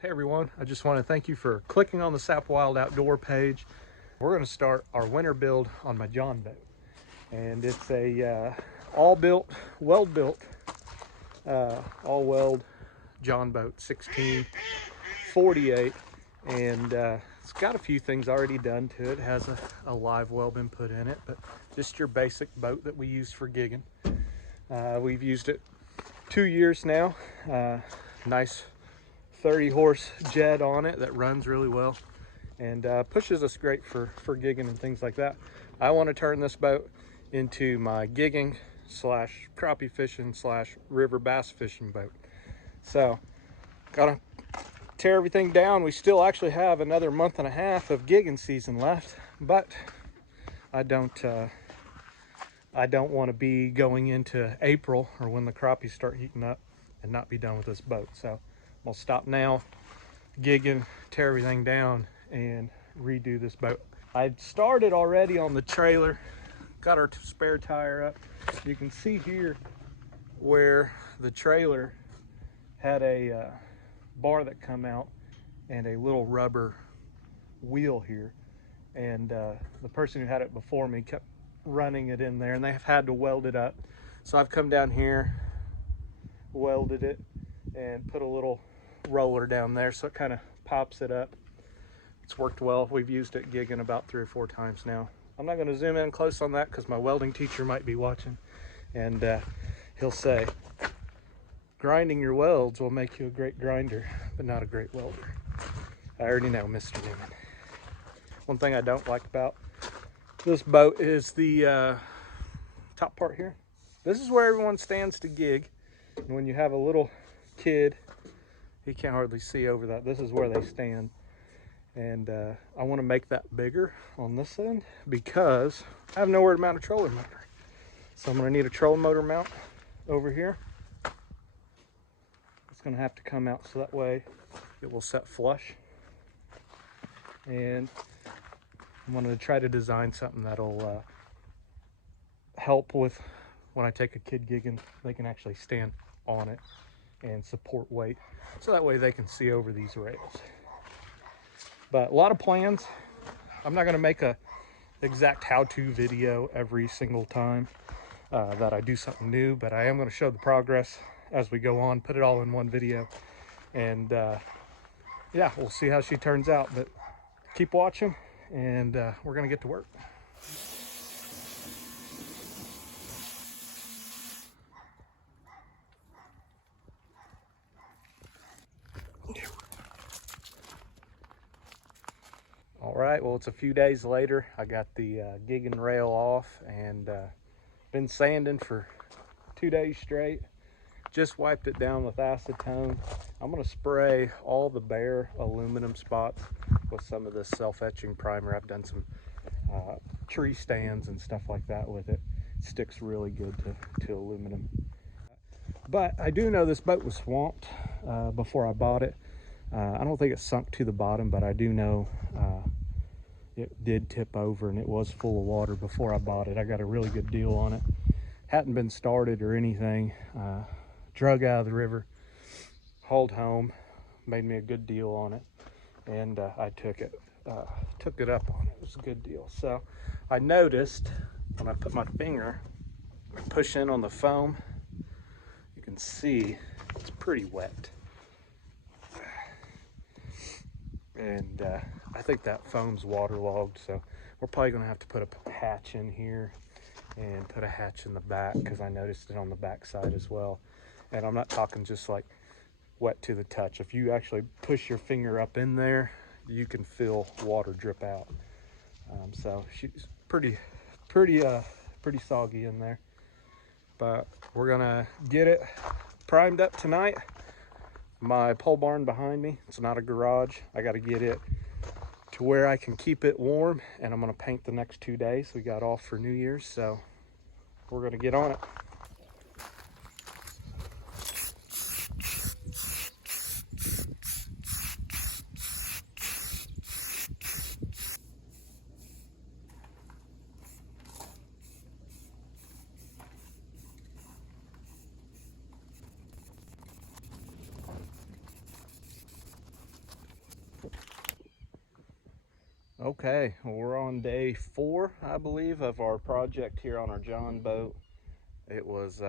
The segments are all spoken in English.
Hey everyone, I just want to thank you for clicking on the Sapp Wild Outdoor page. We're going to start our winter build on my John boat. And it's a all-built, weld-built, all-weld John boat, 1648. And it's got a few things already done to it. It has a live well been put in it, but just your basic boat that we use for gigging. We've used it 2 years now. Nice 30 horse jet on it that runs really well and pushes us great for gigging and things like that. I want to turn this boat into my gigging slash crappie fishing slash river bass fishing boat. So gotta tear everything down. We still actually have another month and a half of gigging season left, but I don't want to be going into April or when the crappies start heating up and not be done with this boat. So we'll stop now, gigging, tear everything down, and redo this boat. I started already on the trailer, got our spare tire up. You can see here where the trailer had a bar that come out and a little rubber wheel here. And the person who had it before me kept running it in there, and they've had to weld it up. So I've come down here, welded it, and put a little roller down there so it kind of pops it up. It's worked well. We've used it gigging about 3 or 4 times now. I'm not going to zoom in close on that because my welding teacher might be watching, and he'll say, grinding your welds will make you a great grinder, but not a great welder. I already know, Mr. Newman. One thing I don't like about this boat is the top part here. This is where everyone stands to gig. And when you have a little kid, he can't hardly see over that. This is where they stand. And I want to make that bigger on this end because I have nowhere to mount a trolling motor. So I'm going to need a trolling motor mount over here. It's going to have to come out so that way it will set flush. And I'm going to try to design something that'll help with when I take a kid gigging, they can actually stand on it and support weight, so that way they can see over these rails. But a lot of plans. I'm not going to make a exact how-to video every single time that I do something new, but I am going to show the progress as we go on, put it all in one video, and yeah, we'll see how she turns out. But keep watching, and we're going to get to work. All right, well, it's a few days later. I got the gigging rail off and been sanding for 2 days straight. Just wiped it down with acetone. I'm gonna spray all the bare aluminum spots with some of this self-etching primer. I've done some tree stands and stuff like that with it. It sticks really good to aluminum. But I do know this boat was swamped before I bought it. I don't think it sunk to the bottom, but I do know it did tip over and it was full of water before I bought it. I got a really good deal on it. Hadn't been started or anything. Drug out of the river, hauled home, made me a good deal on it, and I took it up on it. It was a good deal. So I noticed when I put my finger, push in on the foam, you can see it's pretty wet. And I think that foam's waterlogged, so we're probably gonna have to put a hatch in here and put a hatch in the back, because I noticed it on the back side as well. And I'm not talking just like wet to the touch. If you actually push your finger up in there, you can feel water drip out. So she's pretty soggy in there. But we're gonna get it primed up tonight. My pole barn behind me, it's not a garage. I got to get it to where I can keep it warm, and I'm going to paint the next 2 days. We got off for New Year's, so we're going to get on it. Okay, well, we're on day 4, I believe, of our project here on our John boat. It was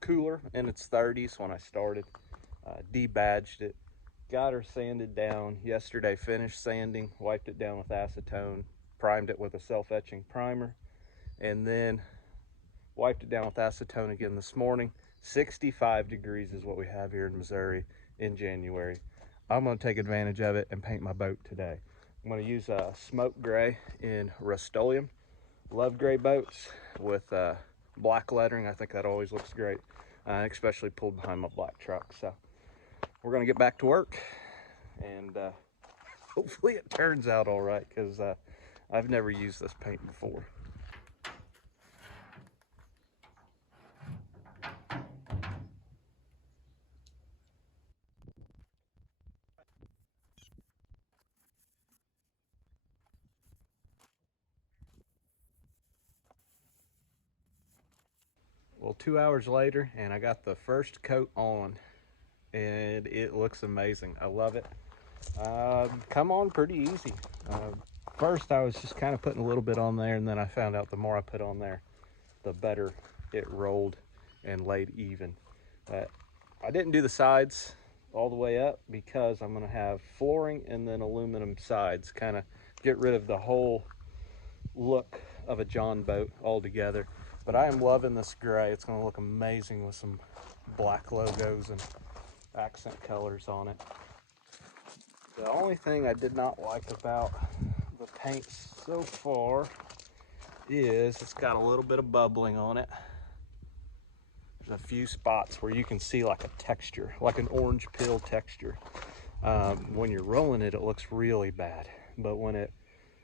cooler in its 30s when I started. Debadged it, got her sanded down yesterday, finished sanding, wiped it down with acetone, primed it with a self-etching primer, and then wiped it down with acetone again this morning. 65 degrees is what we have here in Missouri in January. I'm going to take advantage of it and paint my boat today. I'm going to use a smoke gray in Rust-Oleum. Love gray boats with black lettering. I think that always looks great, especially pulled behind my black truck. So we're going to get back to work, and hopefully it turns out all right, because I've never used this paint before. Well, 2 hours later, and I got the first coat on, and it looks amazing. I love it. Come on pretty easy. First, I was just kind of putting a little bit on there, and then I found out the more I put on there, the better it rolled and laid even. But I didn't do the sides all the way up because I'm going to have flooring and then aluminum sides, kind of get rid of the whole look of a John boat altogether. But I am loving this gray. It's going to look amazing with some black logos and accent colors on it. The only thing I did not like about the paint so far is it's got a little bit of bubbling on it. There's a few spots where you can see like a texture, like an orange peel texture. When you're rolling it, it looks really bad. But when it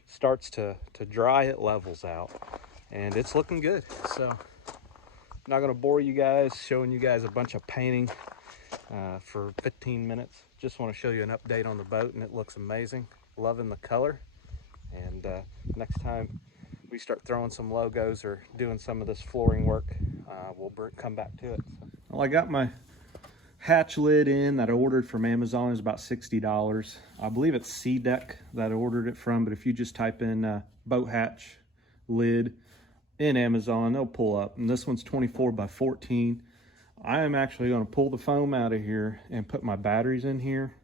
starts to dry, it levels out. And it's looking good. So I'm not going to bore you guys showing you guys a bunch of painting for 15 minutes. Just want to show you an update on the boat, and it looks amazing. Loving the color. And next time we start throwing some logos or doing some of this flooring work, we'll come back to it. Well, I got my hatch lid in that I ordered from Amazon. It was about $60. I believe it's Sea Deck that I ordered it from, but if you just type in boat hatch lid in Amazon, they'll pull up. And this one's 24 by 14. I am actually going to pull the foam out of here and put my batteries in here.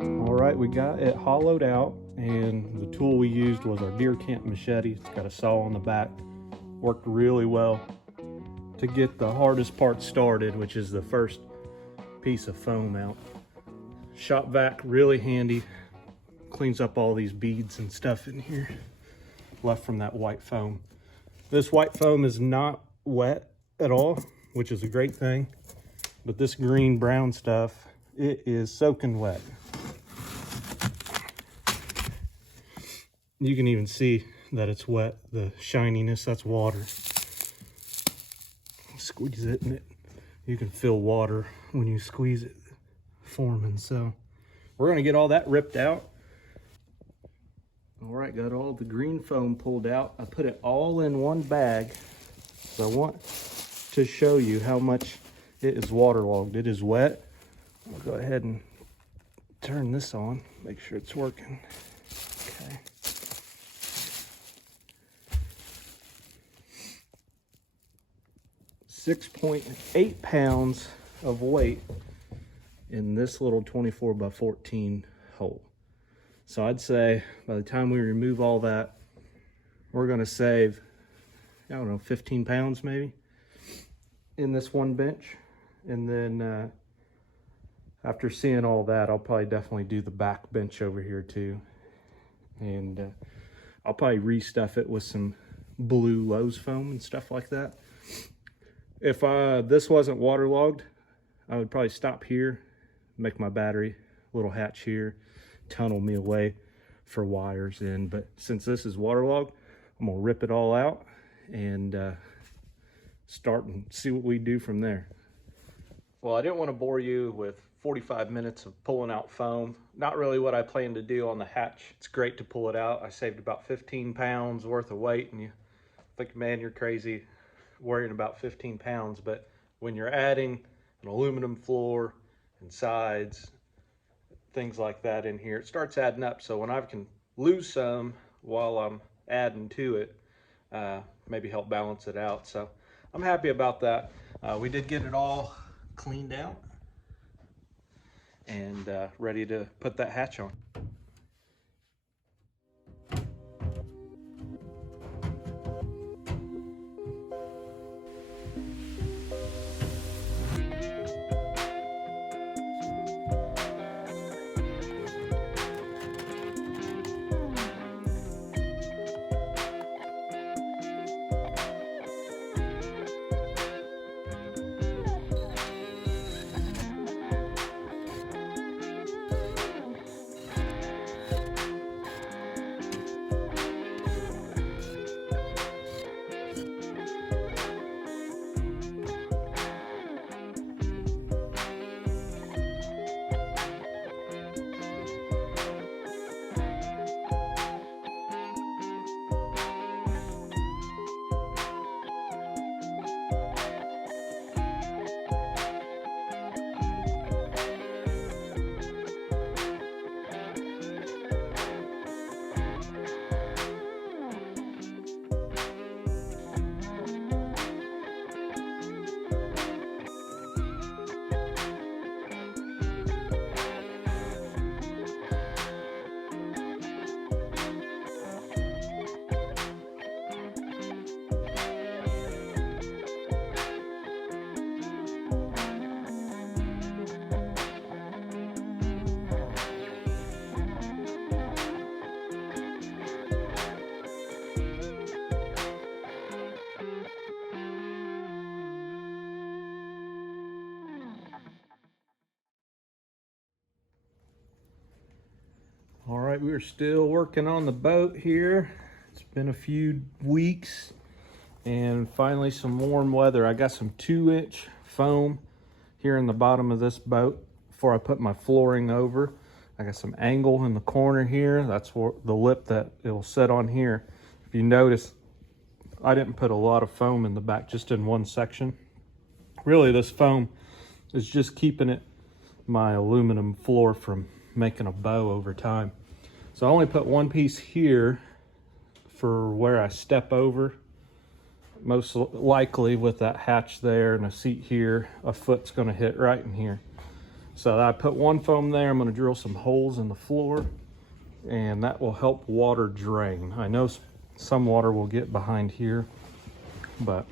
All right, we got it hollowed out, and the tool we used was our deer camp machete. It's got a saw on the back. Worked really well to get the hardest part started, which is the first piece of foam out. Shop vac, really handy. Cleans up all these beads and stuff in here left from that white foam. This white foam is not wet at all, which is a great thing. But this green brown stuff, it is soaking wet. You can even see that it's wet, the shininess, that's water. Squeeze it and you can feel water when you squeeze it forming. So we're gonna get all that ripped out. All right, got all the green foam pulled out. I put it all in one bag. So I want to show you how much it is waterlogged. It is wet. I'll go ahead and turn this on, make sure it's working. Okay. .8 pounds of weight in this little 24 by 14 hole. So I'd say by the time we remove all that, we're going to save, I don't know, 15 pounds maybe in this one bench. And then after seeing all that, I'll probably definitely do the back bench over here too. And I'll probably restuff it with some blue Lowe's foam and stuff like that. If this wasn't waterlogged, I would probably stop here, make my battery little hatch here, tunnel me away for wires in. But since this is waterlogged, I'm gonna rip it all out and start and see what we do from there. Well, I didn't want to bore you with 45 minutes of pulling out foam. Not really what I plan to do on the hatch. It's great to pull it out. I saved about 15 pounds worth of weight, and you think, man, you're crazy worrying about 15 pounds. But when you're adding an aluminum floor and sides, things like that in here, it starts adding up. So when I can lose some while I'm adding to it, maybe help balance it out. So I'm happy about that. We did get it all cleaned out and ready to put that hatch on. All right, we are still working on the boat here. It's been a few weeks and finally some warm weather. I got some 2-inch foam here in the bottom of this boat before I put my flooring over. I got some angle in the corner here. That's where the lip that it'll set on here. If you notice, I didn't put a lot of foam in the back, just in one section. Really, this foam is just keeping my aluminum floor from making a bow over time. So I only put one piece here for where I step over. Most likely with that hatch there and a seat here, a foot's gonna hit right in here. So I put one foam there. I'm gonna drill some holes in the floor and that will help water drain. I know some water will get behind here, but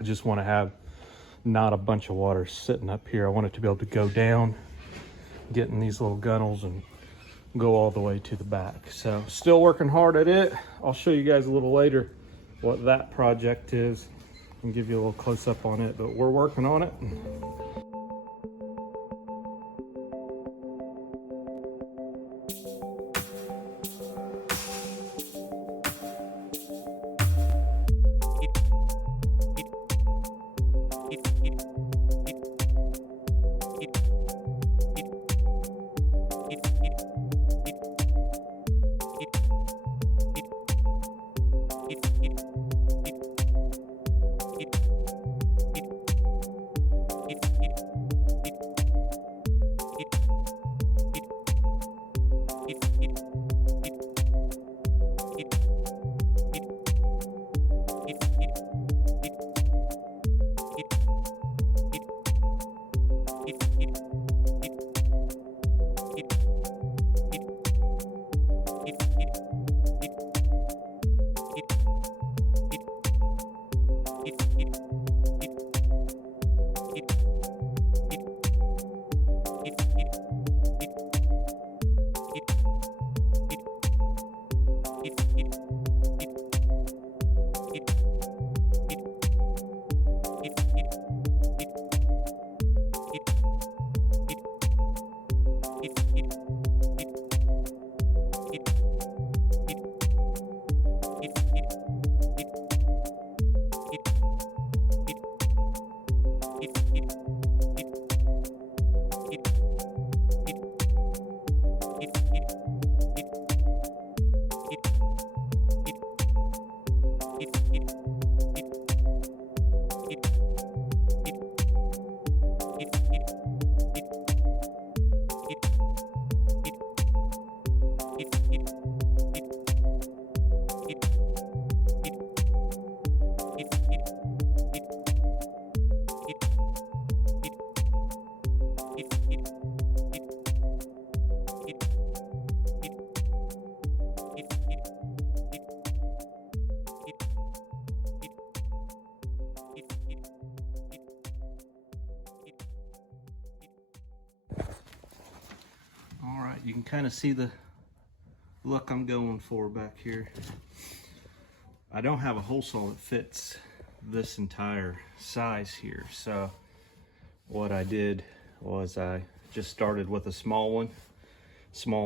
I just wanna have not a bunch of water sitting up here. I want it to be able to go down, get in these little gunnels and go all the way to the back. So still working hard at it. I'll show you guys a little later what that project is and give you a little close up on it, but we're working on it. you can kind of see the look I'm going for back here. I don't have a hole saw that fits this entire size here, so what I did was I just started with a small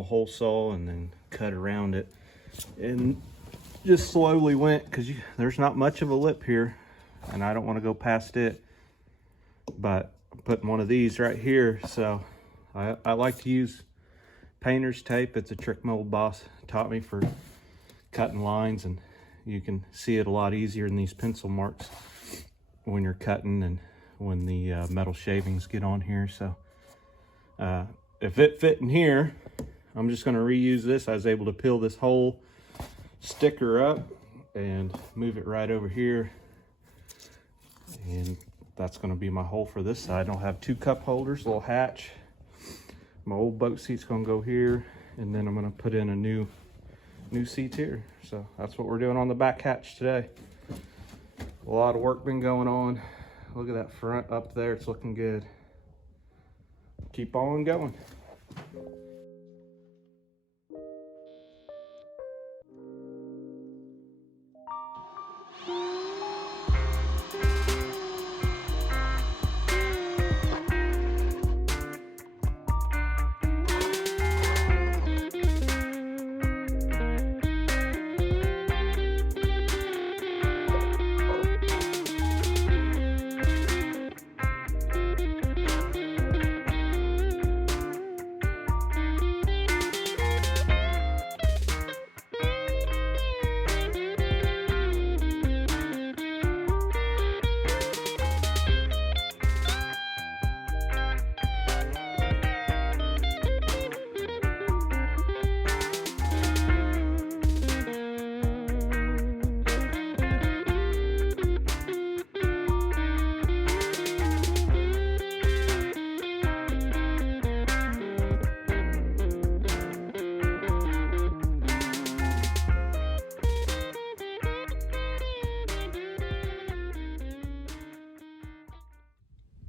hole saw, and then cut around it and just slowly went, because there's not much of a lip here and I don't want to go past it, but I'm putting one of these right here. So I like to use painter's tape. It's a trick my old boss taught me for cutting lines, and you can see it a lot easier in these pencil marks when you're cutting and when the metal shavings get on here. So if it fit in here, I'm just going to reuse this. I was able to peel this whole sticker up and move it right over here, and that's going to be my hole for this side. I'll have 2 cup holders, little hatch. My old boat seat's going to go here, and then I'm going to put in a new seat here. So that's what we're doing on the back hatch today. A lot of work been going on. Look at that front up there, it's looking good. Keep on going.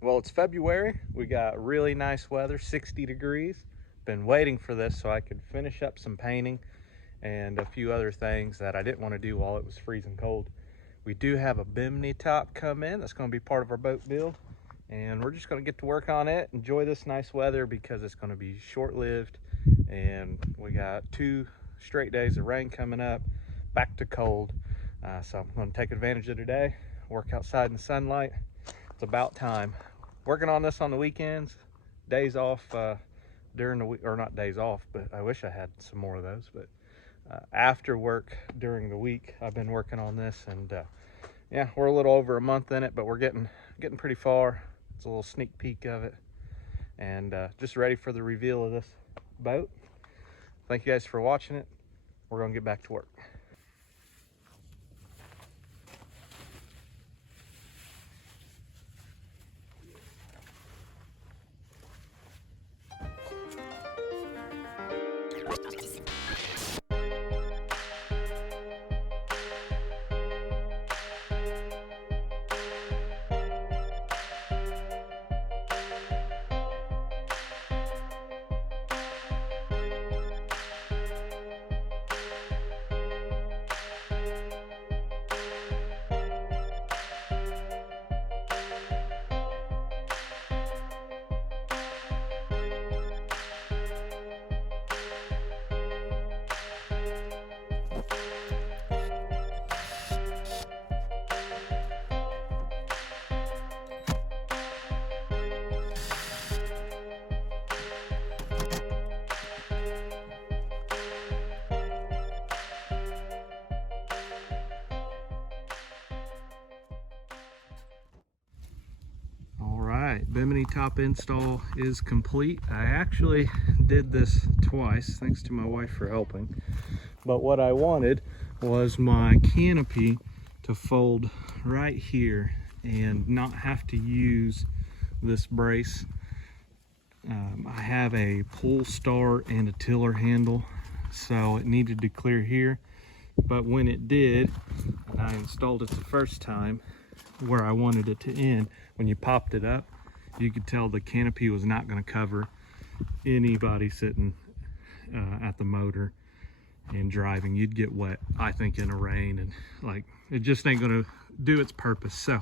Well, it's February. We got really nice weather, 60 degrees. Been waiting for this so I could finish up some painting and a few other things that I didn't want to do while it was freezing cold. We do have a bimini top come in. That's going to be part of our boat build, and we're just going to get to work on it, enjoy this nice weather, because it's going to be short-lived, and we got 2 straight days of rain coming up, back to cold. So I'm going to take advantage of today, work outside in the sunlight. It's about time. Working on this on the weekends, days off during the week, or not days off, but I wish I had some more of those. But after work during the week, I've been working on this, and yeah, we're a little over a month in it, but we're getting pretty far. It's a little sneak peek of it, and just ready for the reveal of this boat. Thank you guys for watching it. We're gonna get back to work. Bimini top install is complete. I actually did this twice, thanks to my wife for helping. But what I wanted was my canopy to fold right here and not have to use this brace. I have a pull start and a tiller handle, so it needed to clear here. But when it did, and I installed it the first time where I wanted it to end, when you popped it up, you could tell the canopy was not going to cover anybody sitting at the motor and driving. You'd get wet, I think, in the rain, and like it just ain't gonna do its purpose. So I'm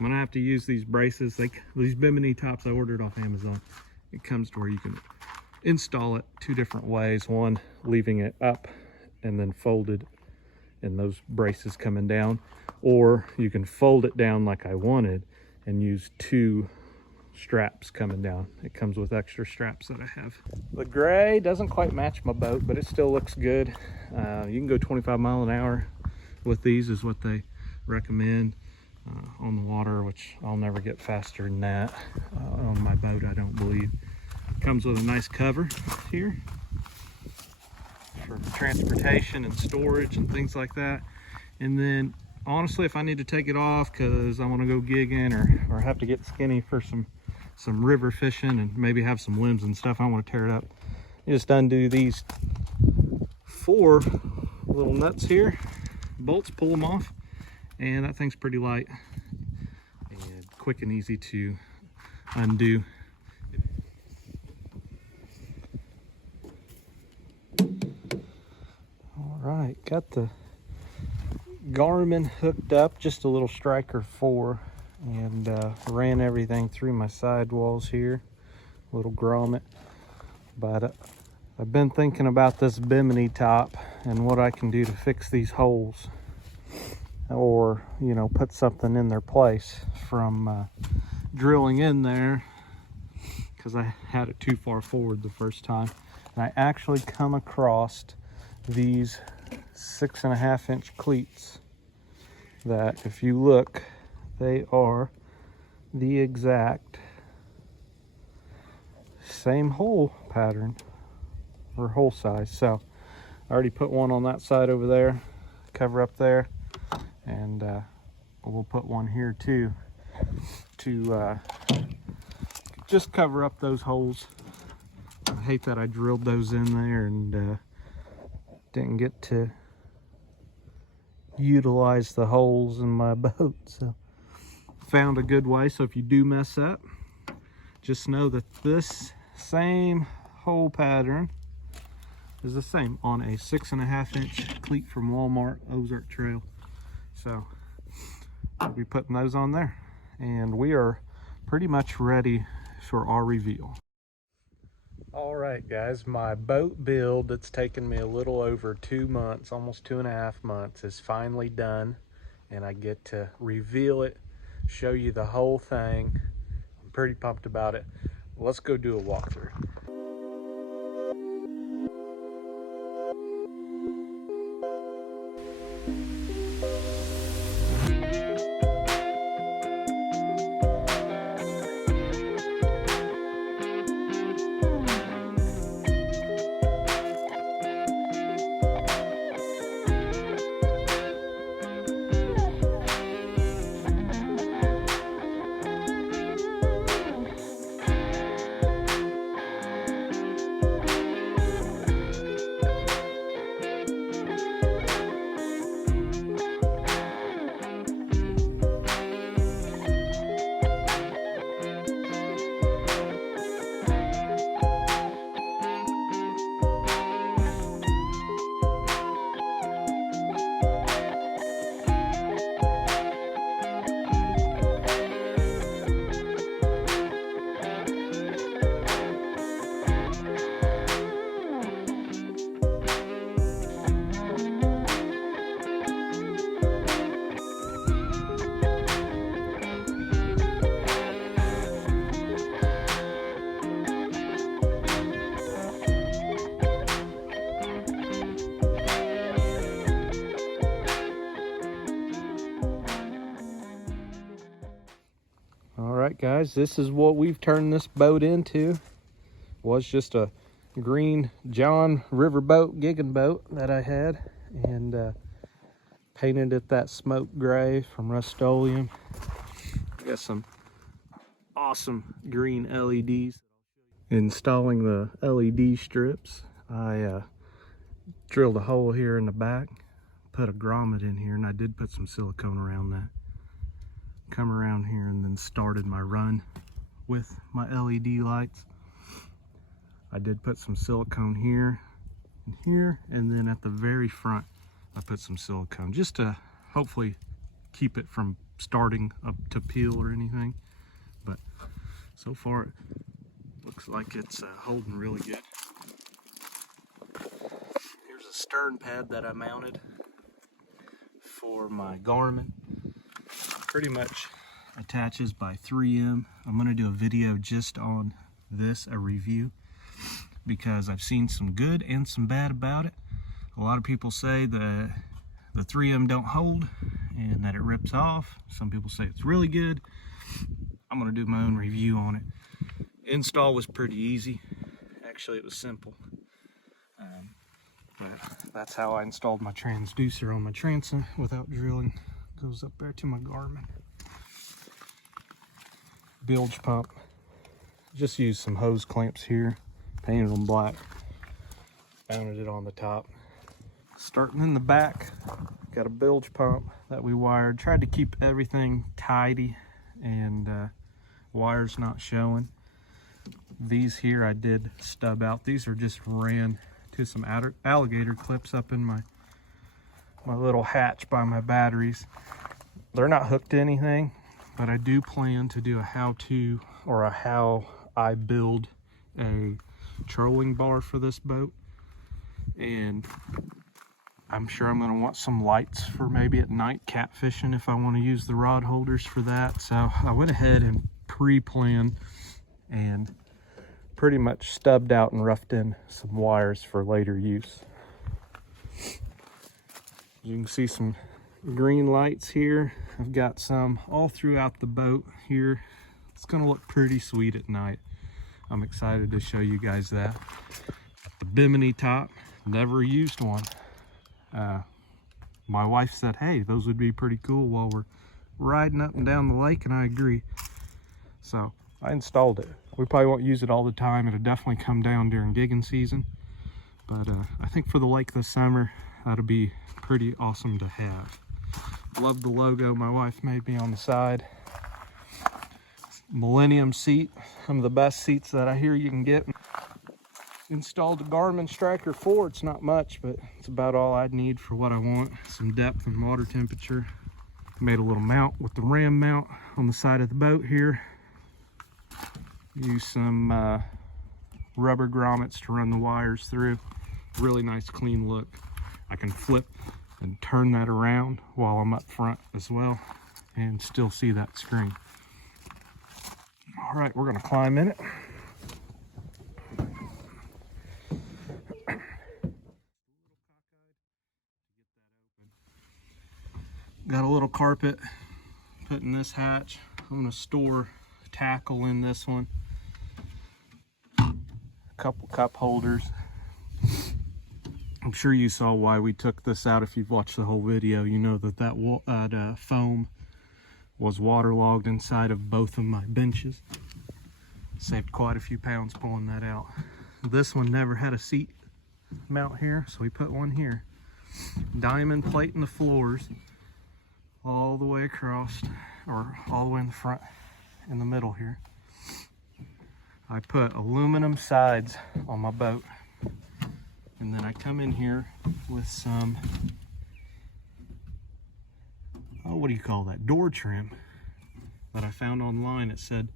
gonna have to use these braces, like these bimini tops I ordered off Amazon. It comes to where you can install it two different ways, one leaving it up and then folded and those braces coming down, or you can fold it down like I wanted and use two straps coming down. It comes with extra straps that I have. The gray doesn't quite match my boat, but it still looks good. You can go 25 miles an hour with these is what they recommend on the water, which I'll never get faster than that on my boat, I don't believe. Comes with a nice cover here for transportation and storage and things like that. And then honestly, if I need to take it off because I want to go gigging or have to get skinny for some river fishing and maybe have some limbs and stuff, I want to tear it up, you just undo these 4 little nuts here, bolts, pull them off, and that thing's pretty light and quick and easy to undo. All right, got the Garmin hooked up, just a little Striker 4, and ran everything through my sidewalls here, little grommet. But I've been thinking about this bimini top and what I can do to fix these holes, or you know, put something in their place from drilling in there, because I had it too far forward the first time. And I actually come across these 6.5-inch cleats that, if you look, they are the exact same hole pattern or hole size. So I already put one on that side over there, cover up there, and we'll put one here too to just cover up those holes. I hate that I drilled those in there and didn't get to utilize the holes in my boat. So found a good way. So if you do mess up, just know that this same hole pattern is the same on a 6.5-inch cleat from Walmart Ozark Trail. So I'll be putting those on there, and we are pretty much ready for our reveal. All right, guys, my boat build that's taken me a little over 2 months, almost 2.5 months, is finally done, and I get to reveal it, show you the whole thing. I'm pretty pumped about it. Let's go do a walkthrough. Alright guys, this is what we've turned this boat into. Was just a green John riverboat gigging boat that I had, and painted it that smoke gray from Rust-Oleum. Got some awesome green LEDs. Installing the LED strips, I drilled a hole here in the back, put a grommet in here, and I did put some silicone around that. Come around here and then started my run with my LED lights. I did put some silicone here and here, and then at the very front I put some silicone just to hopefully keep it from starting up to peel or anything. But so far it looks like it's holding really good. Here's a stern pad that I mounted for my Garmin. Pretty much attaches by 3M. I'm going to do a video just on this, a review, because I've seen some good and some bad about it. A lot of people say the 3M don't hold and that it rips off. Some people say it's really good. I'm going to do my own review on it. Install was pretty easy. Actually, it was simple. But that's how I installed my transducer on my transom without drilling. Goes up there to my Garmin. Bilge pump. Just used some hose clamps here, painted them black, mounted it on the top. Starting in the back, got a bilge pump that we wired. Tried to keep everything tidy and wires not showing. These here I did stub out. These are just ran to some alligator clips up in my little hatch by my batteries. They're not hooked to anything, but I do plan to do a how-to or a how I build a trolling bar for this boat. And I'm sure I'm going to want some lights for maybe at night catfishing if I want to use the rod holders for that. So I went ahead and pre-planned and pretty much stubbed out and roughed in some wires for later use. You can see some green lights here. I've got some all throughout the boat here. It's going to look pretty sweet at night. I'm excited to show you guys that. The bimini top, never used one. My wife said, hey, those would be pretty cool while we're riding up and down the lake, and I agree. So I installed it. We probably won't use it all the time. It'll definitely come down during gigging season. But I think for the lake this summer, that'll be pretty awesome to have. Love the logo my wife made me on the side. Millennium seat, some of the best seats that I hear you can get. Installed the Garmin Striker 4. It's not much, but it's about all I'd need for what I want. Some depth and water temperature. Made a little mount with the ram mount on the side of the boat here. Use some rubber grommets to run the wires through. Really nice clean look. I can flip and turn that around while I'm up front as well and still see that screen. All right, we're gonna climb in it. Got a little carpet put in this hatch. I'm gonna store tackle in this one. A couple cup holders. I'm sure you saw why we took this out. If you've watched the whole video, you know that foam was waterlogged inside of both of my benches. Saved quite a few pounds pulling that out. This one never had a seat mount here, so we put one here. Diamond plate in the floors all the way across, or all the way in the front, in the middle here. I put aluminum sides on my boat. And then I come in here with some, oh, what do you call that? Door trim that I found online. It said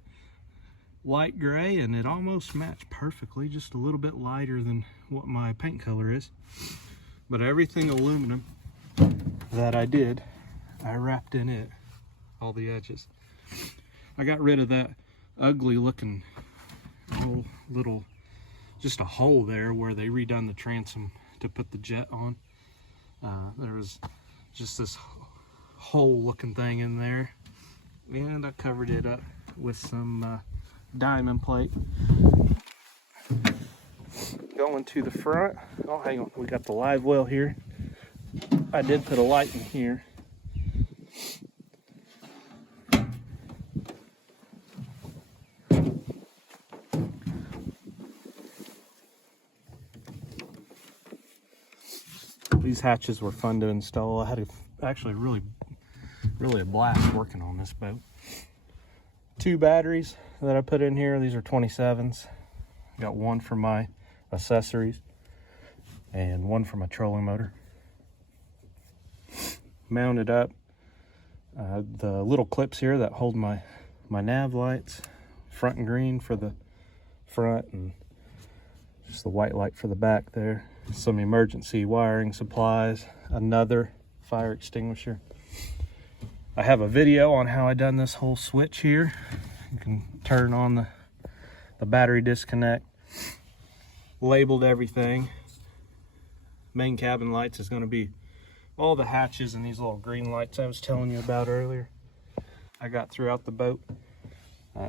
light gray, and it almost matched perfectly, just a little bit lighter than what my paint color is. But everything aluminum that I did, I wrapped in it, all the edges. I got rid of that ugly looking little just a hole there where they redone the transom to put the jet on. There was just this hole looking thing in there, and I covered it up with some diamond plate. Going to the front, oh hang on, we got the live well here. I did put a light in here. These hatches were fun to install. I had actually really a blast working on this boat. 2 batteries that I put in here. These are 27s. Got one for my accessories and one for my trolling motor. Mounted up the little clips here that hold my nav lights, front and green for the front and just the white light for the back there. Some emergency wiring supplies, another fire extinguisher. I have a video on how I done this whole switch here. You can turn on the battery disconnect, labeled everything. Main cabin lights is going to be all the hatches and these little green lights I was telling you about earlier. I got throughout the boat.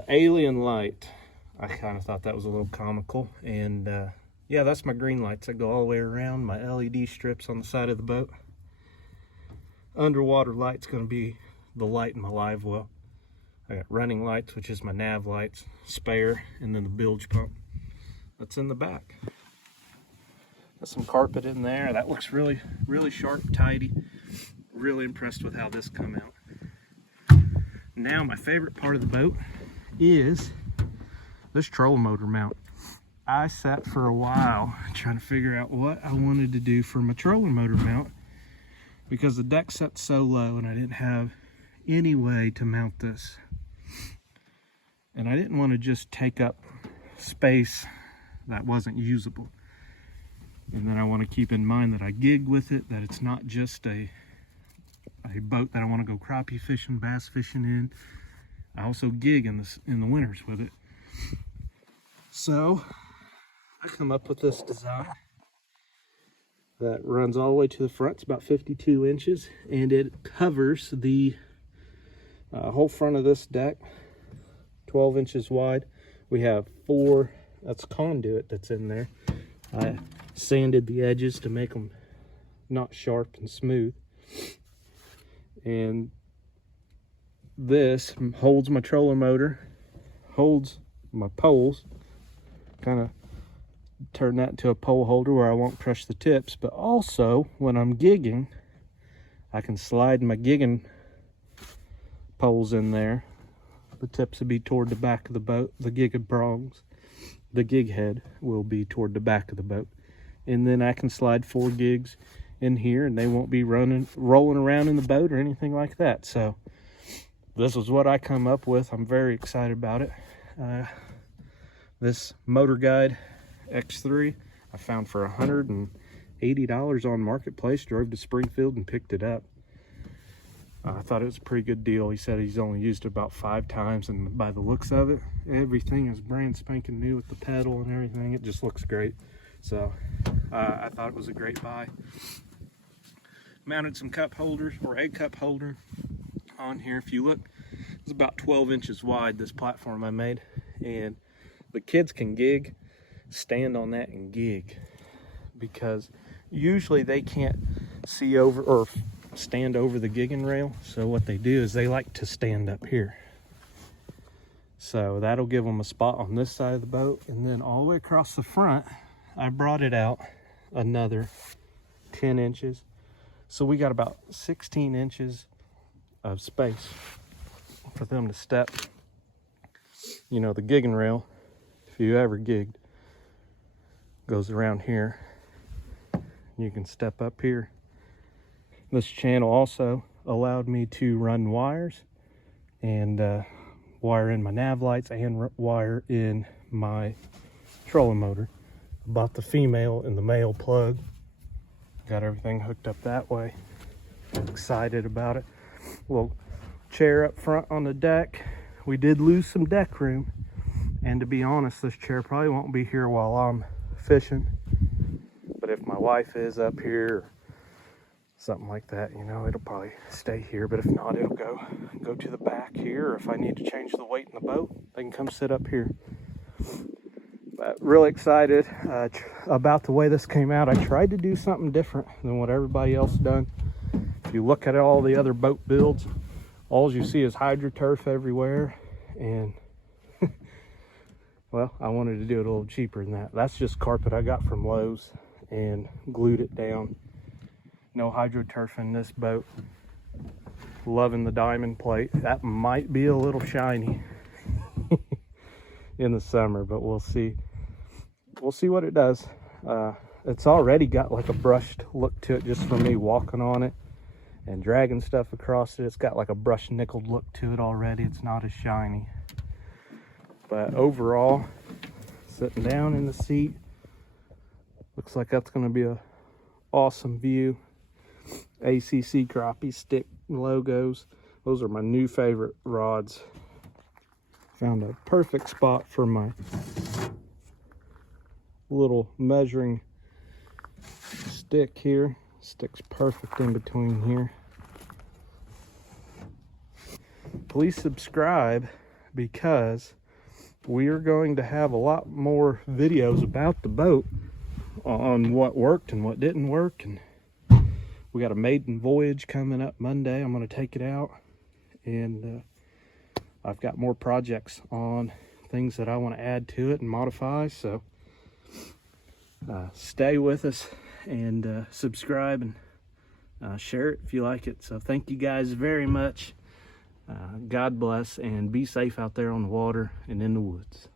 Alien light. I kind of thought that was a little comical. And yeah, that's my green lights that go all the way around. My LED strips on the side of the boat. Underwater light's going to be the light in my live well. I got running lights, which is my nav lights, spare, and then the bilge pump that's in the back. Got some carpet in there. That looks really, really sharp, tidy. Really impressed with how this come out. Now my favorite part of the boat is this trolling motor mount. I sat for a while trying to figure out what I wanted to do for my trolling motor mount because the deck set so low and I didn't have any way to mount this. And I didn't want to just take up space that wasn't usable. And then I want to keep in mind that I gig with it, that it's not just a boat that I want to go crappie fishing, bass fishing in. I also gig in the winters with it. So I come up with this design that runs all the way to the front. It's about 52 inches and it covers the whole front of this deck, 12 inches wide. We have 4, that's conduit that's in there. I sanded the edges to make them not sharp and smooth. And this holds my trolling motor, holds my poles, kind of turn that into a pole holder where I won't crush the tips, but also when I'm gigging, I can slide my gigging poles in there. The tips will be toward the back of the boat, the gig prongs. The gig head will be toward the back of the boat. And then I can slide 4 gigs in here and they won't be rolling around in the boat or anything like that. So this is what I come up with. I'm very excited about it. This Motor Guide X3 I found for $180 on Marketplace. Drove to Springfield and picked it up. I thought it was a pretty good deal. He said he's only used it about 5 times, and by the looks of it, everything is brand spanking new with the pedal and everything. It just looks great. So I thought it was a great buy. Mounted some cup holders, or a cup holder on here. If you look, it's about 12 inches wide, this platform I made, and the kids can gig, stand on that and gig, because usually they can't see over or stand over the gigging rail. So what they do is they like to stand up here. So that'll give them a spot on this side of the boat. And then all the way across the front, I brought it out another 10 inches. So we got about 16 inches of space for them to step. You know, the gigging rail, if you ever gigged, goes around here. You can step up here. This channel also allowed me to run wires and wire in my nav lights and wire in my trolling motor. I bought the female and the male plug. Got everything hooked up that way. Excited about it. Little chair up front on the deck. We did lose some deck room. And to be honest, this chair probably won't be here while I'm fishing. But if my wife is up here, or something like that, you know, it'll probably stay here. But if not, it'll go to the back here. Or if I need to change the weight in the boat, they can come sit up here. But really excited about the way this came out. I tried to do something different than what everybody else done. If you look at all the other boat builds, all you see is HydroTurf everywhere. And well, I wanted to do it a little cheaper than that. That's just carpet I got from Lowe's and glued it down. No HydroTurf in this boat. Loving the diamond plate. That might be a little shiny in the summer, but we'll see. we'll see what it does. It's already got like a brushed look to it just from me walking on it and dragging stuff across it. It's got like a brushed nickeled look to it already. It's not as shiny. But overall, sitting down in the seat, looks like that's going to be a awesome view. ACC crappie stick logos. Those are my new favorite rods. Found a perfect spot for my little measuring stick here. Sticks perfect in between here. Please subscribe, because we are going to have a lot more videos about the boat on what worked and what didn't work. And we got a maiden voyage coming up Monday. I'm going to take it out, and I've got more projects on things that I want to add to it and modify. So stay with us and subscribe and share it if you like it. So thank you guys very much. God bless, and be safe out there on the water and in the woods.